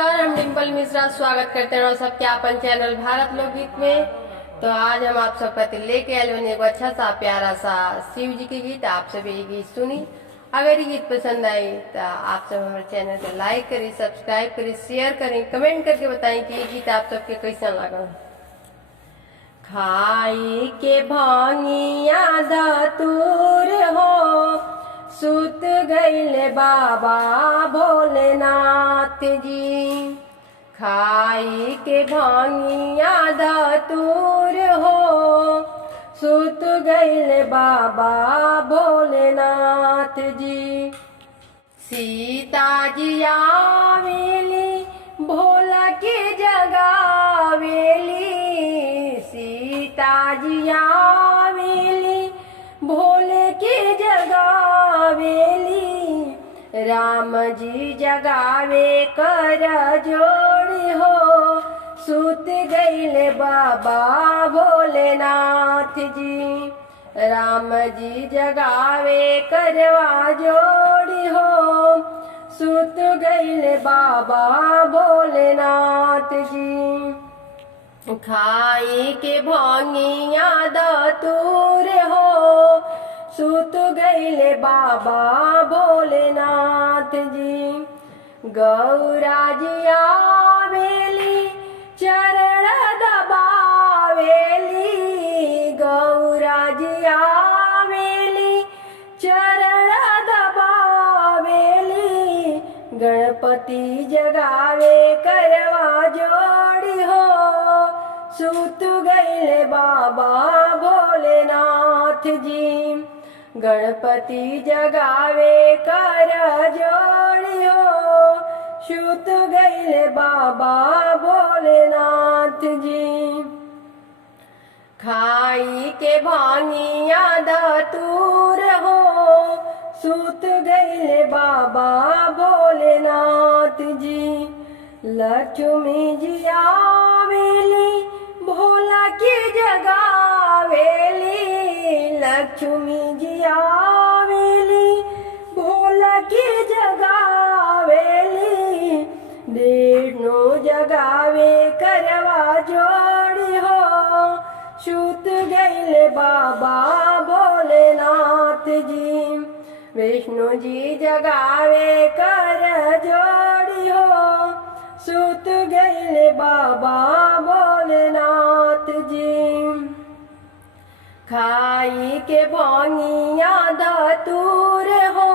नमस्कार, हम डिम्पल मिश्रा स्वागत करते हैं सबके अपन चैनल भारत लोकगीत में। तो आज हम आप सब प्रति लेके आए एक अच्छा सा प्यारा सा शिव जी के गीत। आप सब ये गीत सुनी। अगर ये गीत पसंद आई तो आप सब हमारे चैनल को लाइक करें, सब्सक्राइब करें, शेयर करें, कमेंट करके बताएं कि ये गीत आप सबके कैसा लगा। खाई के भांगिया धतूर हो, सुत गईले बाबा भोलेनाथ जी। खाई के भांगिया धतूर हो, सुत गईले बाबा भोलेनाथ जी। सीता जी आवेली भोला के जगावेली, सीता जी आवेली भोले के जगावेली। राम जी जगावे कर जोड़ी हो, सुत गईले बाबा भोलेनाथ जी। राम जी जगावे करवा जोड़ी हो, सुत गईले बाबा भोलेनाथ जी। खाई के भांगिया धतूर हो, सुत गईले बाबा भोलेनाथ जी। गौरा जी आवेली चरण दबावेली, गौरा जी आवेली चरण दबावेली। गणपति जगावे करवा जोड़ी हो, सुत गईले बाबा भोलेनाथ जी। गणपति जगावे कर जोड़ी हो, सुत गईले बाबा भोलेनाथ जी। खाई के भांगिया धतूर हो, सुत गईले बाबा भोलेनाथ जी। लक्ष्मी जी आवेली भोला की जगावेली, लक्ष्मी जी आवेली भोला की जगावेली। विष्णु जगावे करवा जोड़ी हो, सुत गईले बाबा भोलेनाथ जी। विष्णु जी जगावे कर जोड़ी हो, सुत गईले बाबा भोलेनाथ जी। खाई के भांगिया धतूर हो,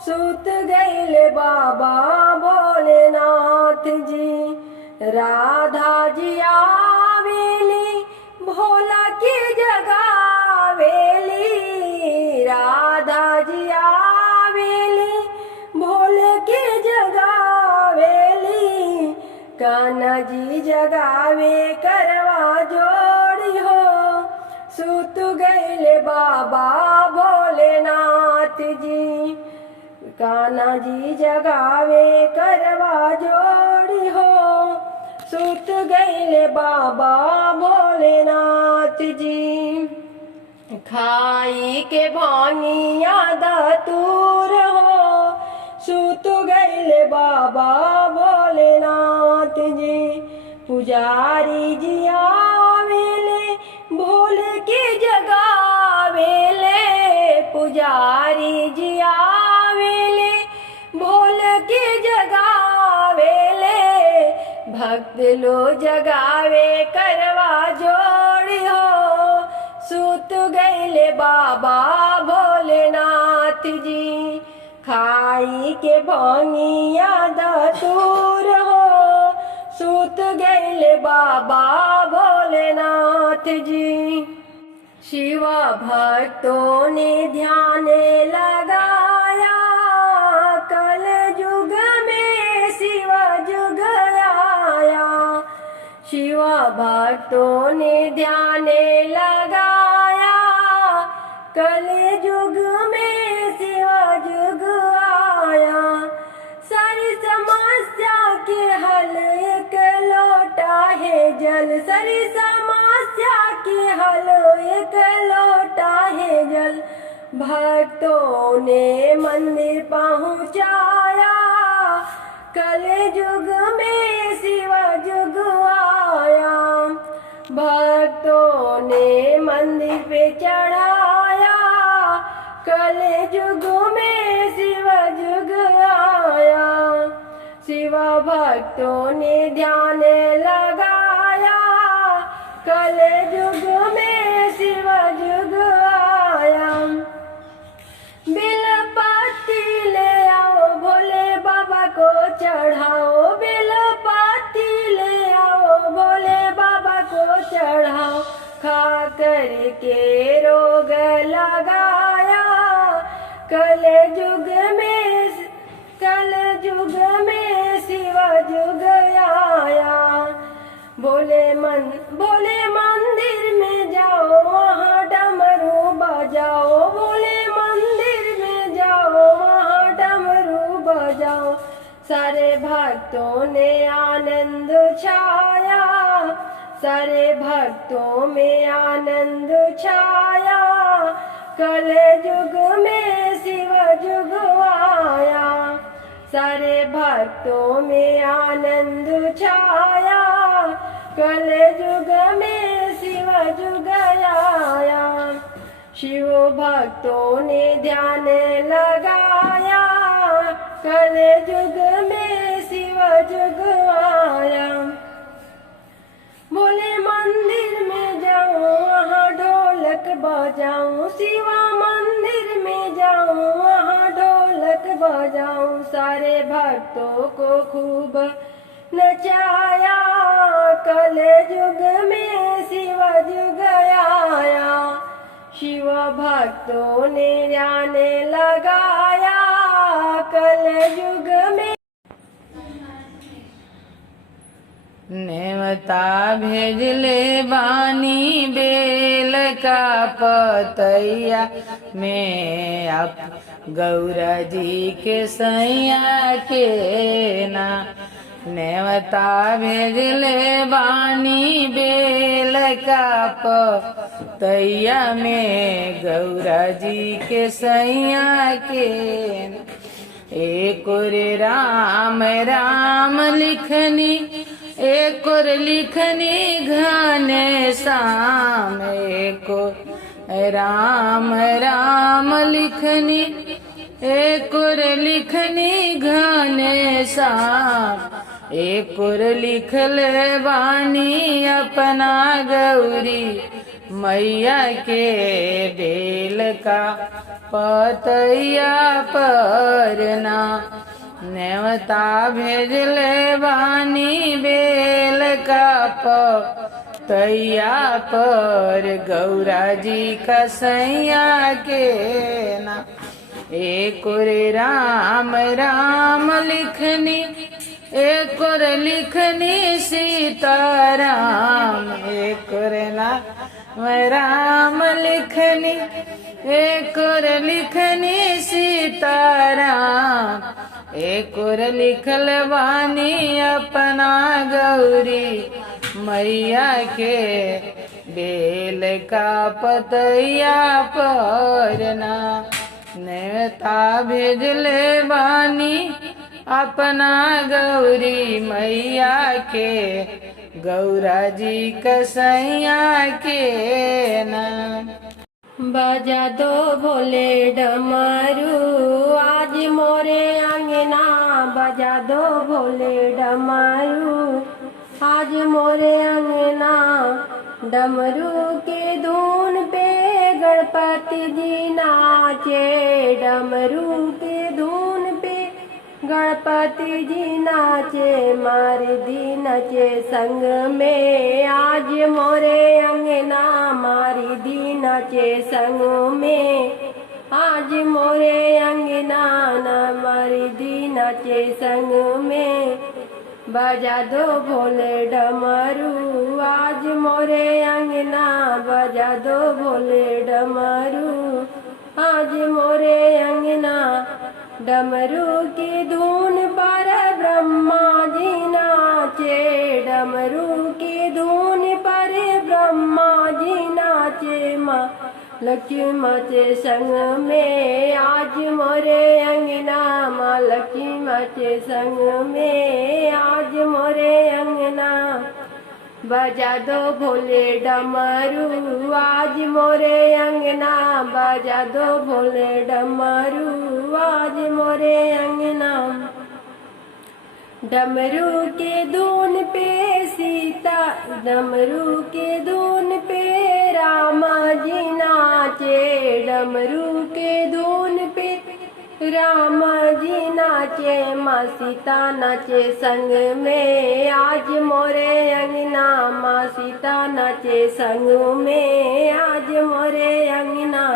सुत गईले बाबा भोलेनाथ जी। राधा जी आवेली भोला की जगावेली, राधा जी आवेली भोले की जगावेली। कान्हा जी जगावे करवा जोड़ी हो, सुत गईले बाबा भोलेनाथ जी। कान्हा जी जगावे करवा जोड़ी हो, सुत गईले बाबा भोलेनाथ जी। खाई के भांगिया धतूर हो, सुत गईले बाबा भोलेनाथ जी। पुजारी जी आवेले भोले की जगावेले, पुजारी जी आवेले भोले की जगावेले। भक्त लो जगावे करवा जोड़ी हो, सुत गईले बाबा भोलेनाथ जी। खाई के भांगिया धतूर हो, सुत गईले बाबा भोलेनाथ जी। शिव भक्तों ने ध्यान लगाया, कल युग में शिव युग आया। शिव भक्तों ने ध्यान लगाया, कल युग में शिव युग आया। सारी समस्या के हल एक लोटा है जल, सारी समस्या के हल एक लोटा है जल। भक्तों ने मंदिर पहुँचाया, कल युग मंदिर पे चढ़ाया, कल युग में शिव युग आया। शिव भक्तों ने ध्यान लगाया, कल युग में शिव युग आया। बेलपत्ती ले आओ भोले बाबा को चढ़ाओ, बेलपत्ती ले आओ भोले बाबा को चढ़ाओ। खा कर के रोग लगाया, कल युग में शिव युग आया। भोले मंदिर में जाओ, वहाँ डमरू बजाओ, भोले मंदिर में जाओ, वहाँ डमरू बजाओ। सारे भक्तों ने आनंद छाया, सारे भक्तों में आनंद छाया। कल युग में शिव युग आया, सारे भक्तों में आनंद छाया। कल युग में शिव युग आया। शिव भक्तों ने ध्यान लगाया, कल युग में शिव युग आया। भोले मंदिर में जाऊं, वहाँ ढोलक बजाऊं, शिवा मंदिर में जाऊं, वहाँ ढोलक बजाऊं। सारे भक्तों को खूब नचाया, कल युग में शिव युग आया। शिव भक्तों ने ध्यान लगाया, कल युग में। नेवता भेजले बानी बेल का पतैया में, आप गौरा जी के सैया के ना। नेवता भेजले बानी बेल का पतैया में, गौरा जी के सैया के। एक और राम राम लिखनी, एक और लिखनी घने श्याम। एक और राम राम लिखनी, एक और लिखनी घने श्याम। एक और लिखले बानी अपना गौरी मैया के, बेल का पतैया परना। नेवता भेजले बानी बेल का पतैया पर, गौरा जी का सैया के ना। एक और राम राम लिखनी, एक और लिखनी सीताराम। एक और राम लिखनी, एक और लिखनी सीताराम। एक और लिखल बानी अपना गौरी मैया के, बेल का पतैया परना। नेवता भेजले बानी अपना गौरी मैया के, गौरा जी कसैया के ना। बजा दो भोले डमरू आज मोरे अंगना, बजा दो भोले डमरू आज मोरे अंगना। डमरू के धुन पे गणपति जी नाचे, डमरू के धुन पे गणपति जी नाचे। मारी दी नचे संग में आज मोरे अंगना, मारी दी नचे संग में आज मोरे अंगना न। मारी दी नचे संग में बजा दो भोले डमरू आज मोरे अंगना, बजा दो भोले डमरू आज मोरे अंगना। डमरू की धुन पर ब्रह्मा जी नाचे, डमरू की धुन पर ब्रह्मा जी नाचे। माँ लक्ष्मी माँ के संग में आज मोरे अंगना, माँ लक्ष्मी माँ के संग में आज मोरे अंगना। बजा दो भोले डमरू आज मोरे अंगना, बजा दो भोले डमरू आज मोरे अंगना। डमरू के धुन पे सीता, डमरू के धुन पे रामा जी नाचे, डमरू के धुन पे रामा जी नाचे, माँ सीता नाचे संग में आज मोरे अंगना, माँ सीता नाचे संग में आज मोरे अंगना।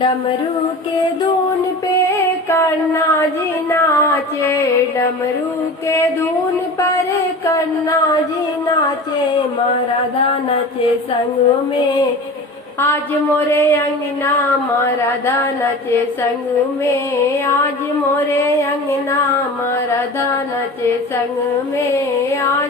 डमरू के धुन पे कन्ना जी नाचे, डमरू के धुन पर कन्ना जी नाचे, माँ राधा नाचे संग में आज मोरे अंगना, माँ राधा नाचे संग में आज मोरे अंगना, माँ राधा नाचे संग में आज